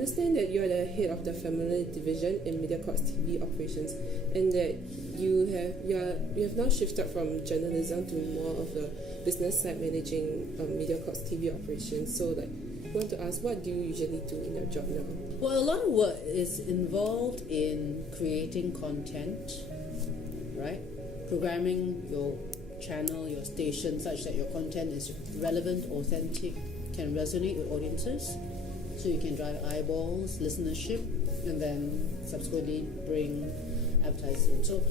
understand that you are the head of the family division in Mediacorp's TV operations, and that you have now shifted from journalism to more of the business side, managing Mediacorp's TV operations. So, I want to ask, what do you usually do in your job now? Well, a lot of work is involved in creating content, right? Programming your channel, your station, such that your content is relevant, authentic, can resonate with audiences, so you can drive eyeballs, listenership, and then subsequently bring advertising. So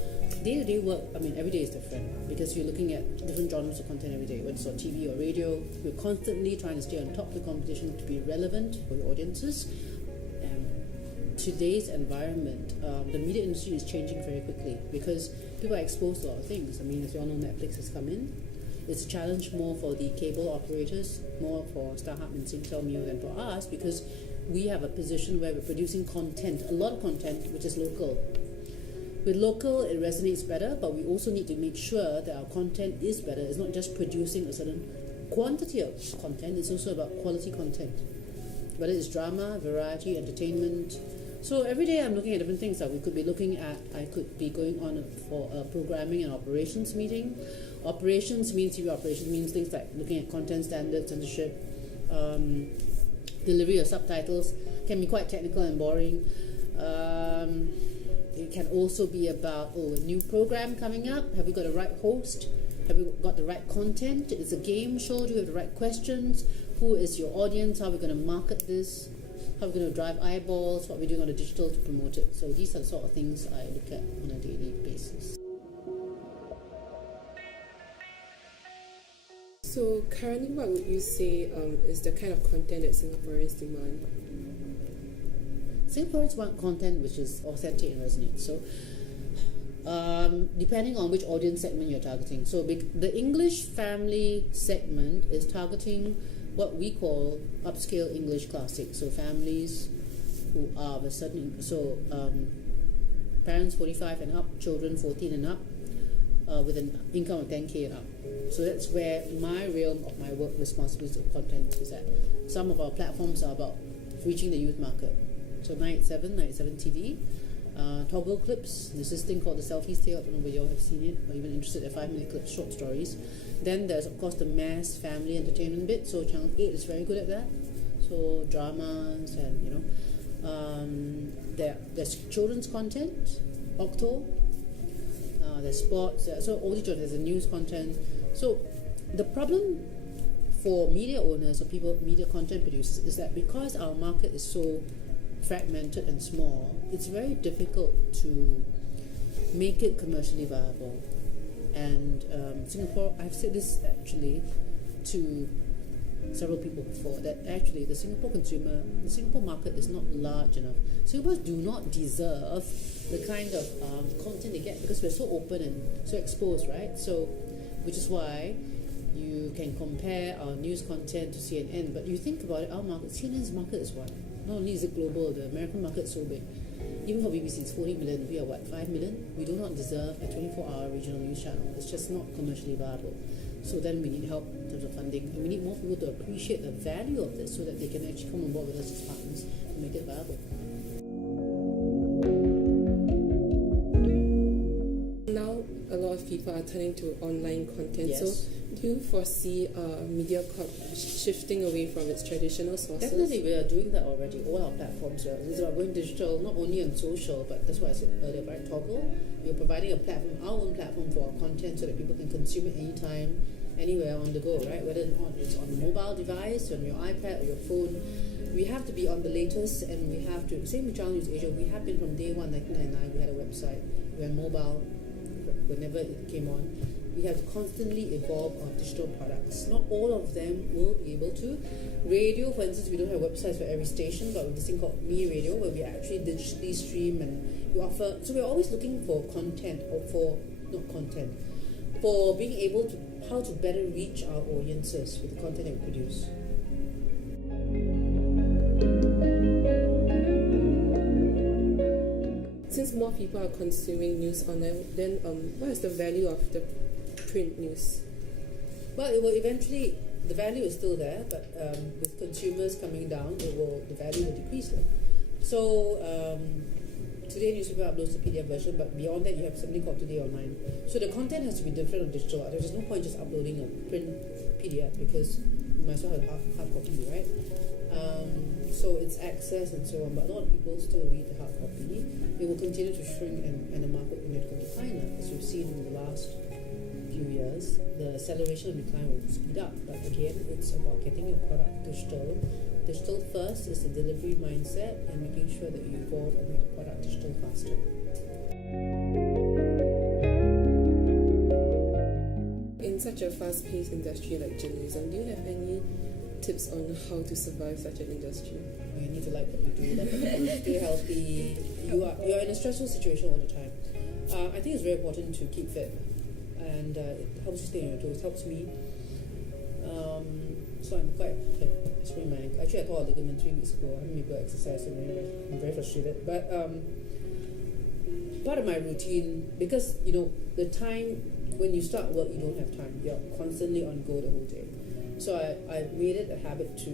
day-to-day work, every day is different, because you're looking at different genres of content every day, whether it's on TV or radio. We're constantly trying to stay on top of the competition to be relevant for your audiences. And today's environment, the media industry is changing very quickly, because people are exposed to a lot of things. As you all know, Netflix has come in. It's a challenge more for the cable operators, more for StarHub and Singtel Mio than for us, because we have a position where we're producing content, a lot of content, which is local. With local, it resonates better, but we also need to make sure that our content is better. It's not just producing a certain quantity of content, it's also about quality content. Whether it's drama, variety, entertainment. So every day I'm looking at different things that we could be looking at. I could be going on for a programming and operations meeting. Operations means TV operations means things like looking at content standards, censorship, delivery of subtitles. Can be quite technical and boring. It can also be about a new program coming up. Have we got the right host? Have we got the right content? It's a game show. Do we have the right questions? Who is your audience? How are we going to market this? How are we going to drive eyeballs? What are we doing on the digital to promote it? So these are the sort of things I look at on a daily basis. So currently, what would you say is the kind of content that Singaporeans demand? Singaporeans want content which is authentic and resonates. So depending on which audience segment you're targeting. So the English family segment is targeting what we call upscale English classic. So families who are of a certain, parents 45 and up, children 14 and up, with an income of 10k and up. So that's where my realm of my work responsibility of content is at. Some of our platforms are about reaching the youth market. So 987 TV, toggle clips. There's this thing called the Selfie's Tale. I don't know whether you all have seen it or even interested in 5-minute clips, short stories. Then there's of course the mass family entertainment bit. So Channel 8 is very good at that. So dramas and there's children's content, Octo. There's sports. So all these there's the news content. So the problem for media owners or media content producers is that because our market is so fragmented and small, it's very difficult to make it commercially viable. And Singapore, I've said this actually to several people before, that actually the Singapore market is not large enough. Singaporeans do not deserve the kind of content they get, because we're so open and so exposed, right? So, which is why you can compare our news content to CNN, but you think about it, our market, CNN's market is what? Not only is it global, the American market is so big. Even for BBC, it's 40 million. We are what, 5 million? We do not deserve a 24-hour regional news channel. It's just not commercially viable. So then we need help in terms of funding, and we need more people to appreciate the value of this so that they can actually come on board with us as partners and make it viable. Now, a lot of people are turning to online content. Yes. So, do you foresee Mediacorp shifting away from its traditional sources? Definitely, we are doing that already. All our platforms are going digital, not only on social, but that's why I said earlier, right? Toggle. We're providing a platform, our own platform for our content, so that people can consume it anytime, anywhere on the go, right? Whether it's on a mobile device, on your iPad or your phone. We have to be on the latest, and we have to. Same with Channel News Asia. We have been from day one, 1999. We had a website. We had mobile. Whenever it came on, we have to constantly evolve our digital products. Not all of them will be able to. Radio, for instance, we don't have websites for every station, but with this thing called Me Radio, where we actually digitally stream and we offer. So we're always looking for content, or for being able to how to better reach our audiences with the content that we produce. Since more people are consuming news online, then what is the value of the print news? Well, it will eventually the value is still there, but with consumers coming down, the value will decrease. So Today newspaper uploads the PDF version, but beyond that you have something called Today Online. So the content has to be different on digital. There's no point just uploading a print PDF because you might as well have hard copy, right? So it's access and so on, but a lot of people still read the hard copy. It will continue to shrink and the market will decline, as we've seen in the last few years. The acceleration of decline will speed up, but again, it's about getting your product digital. Digital first is the delivery mindset and making sure that you evolve and make the product digital faster. In such a fast-paced industry like journalism, do you have any tips on how to survive such an industry? You need to like what you do, stay healthy. You are in a stressful situation all the time. I think it's very important to keep fit, and it helps you stay on your toes. It helps me. So I'm quite sprained my ankle. Actually, I tore a ligament 3 weeks ago. I haven't been able to exercise, so I'm very frustrated. But part of my routine, because the time when you start work, you don't have time. You're constantly on go the whole day. So I made it a habit to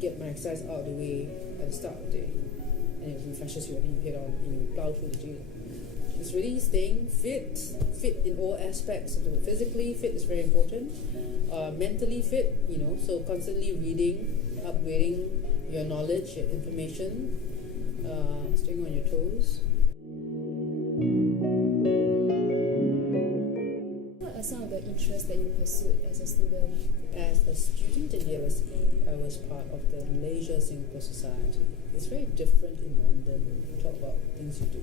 get my exercise out of the way at the start of the day, and it refreshes you when you head on and you plow through the day. It's really staying fit in all aspects of the work. Physically fit is very important. Mentally fit, so constantly reading, upgrading your knowledge, your information, staying on your toes. What are some of the interests that you pursued as a student? As a student at USE, I was part of the Malaysia Singapore Society. It's very different in London. We talk about things you do.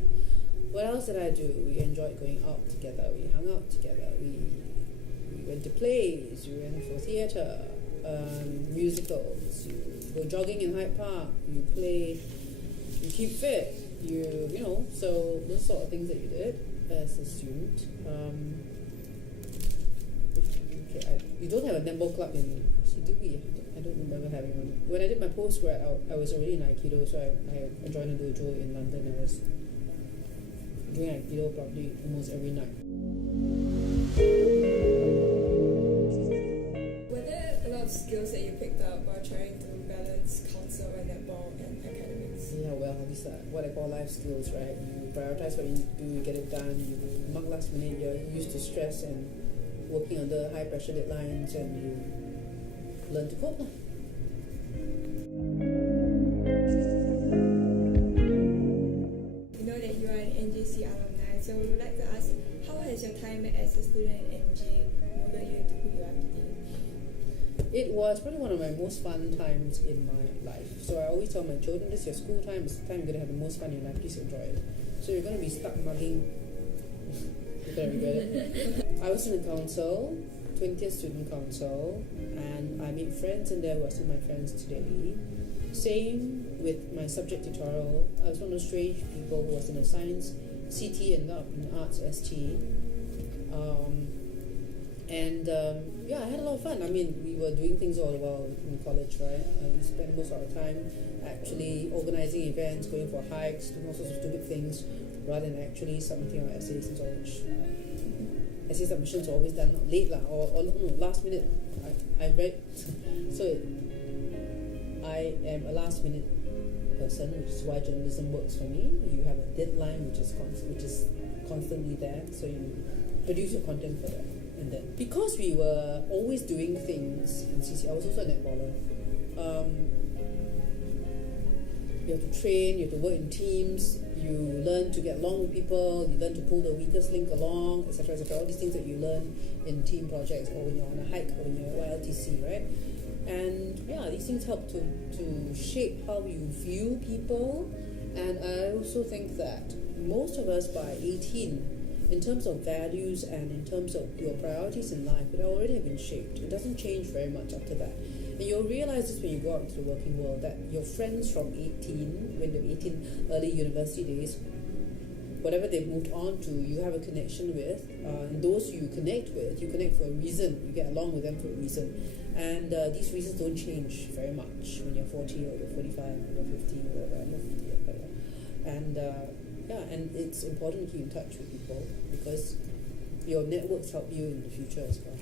What else did I do? We enjoyed going out together. We hung out together. We went to plays. We went for theatre, musicals. You go jogging in Hyde Park. You play. You keep fit. So those sort of things that you did as a student. You don't have a netball club in. Did we? I don't remember having one. When I did my postgrad, I was already in Aikido, so I joined a dojo in London. I was doing Aikido probably almost every night. Were there a lot of skills that you picked up while trying to balance council and netball and academics? Yeah, well, these are what I call life skills, right? You prioritize what you do, you get it done, you mark last minute, you're used to stress and working under high pressure deadlines, and you learn to cope. NJCian alumni, so we would like to ask, how has your time as a student at NJ molded you to who you are today? It was probably one of my most fun times in my life. So I always tell my children, this is your school time, it's the time you're going to have the most fun in your life, please enjoy it. So you're going to be stuck mugging, you're going to regret it. I was in the council, 20th student council, and I made friends in there who are still my friends today. Same with my subject tutorial. I was one of those strange people who was in a science CT and up in arts ST. I had a lot of fun. I mean, we were doing things all the while in college, right? We spent most of the time actually organizing events, going for hikes, doing all sorts of stupid things, rather than actually submitting our essays and so on. Essay submissions are always done late or last minute. I read so. I am a last minute person, which is why journalism works for me. You have a deadline which is constantly there, so you produce your content for that. And then because we were always doing things in CC, I was also a netballer. You have to train, you have to work in teams, you learn to get along with people, you learn to pull the weakest link along, etc., etc. All these things that you learn in team projects or when you're on a hike or when you're YLTC, right? And these things help to shape how you view people. And I also think that most of us by 18, in terms of values and in terms of your priorities in life, would already have been shaped. It doesn't change very much after that. And you'll realize this when you go out into the working world, that your friends from 18, when they're 18, early university days, whatever they've moved on to, you have a connection with. And those you connect for a reason. You get along with them for a reason. And these reasons don't change very much when you're 40 or you're 45 or you're 50 or whatever. I'm not 50 yet, but and it's important to keep in touch with people because your networks help you in the future as well.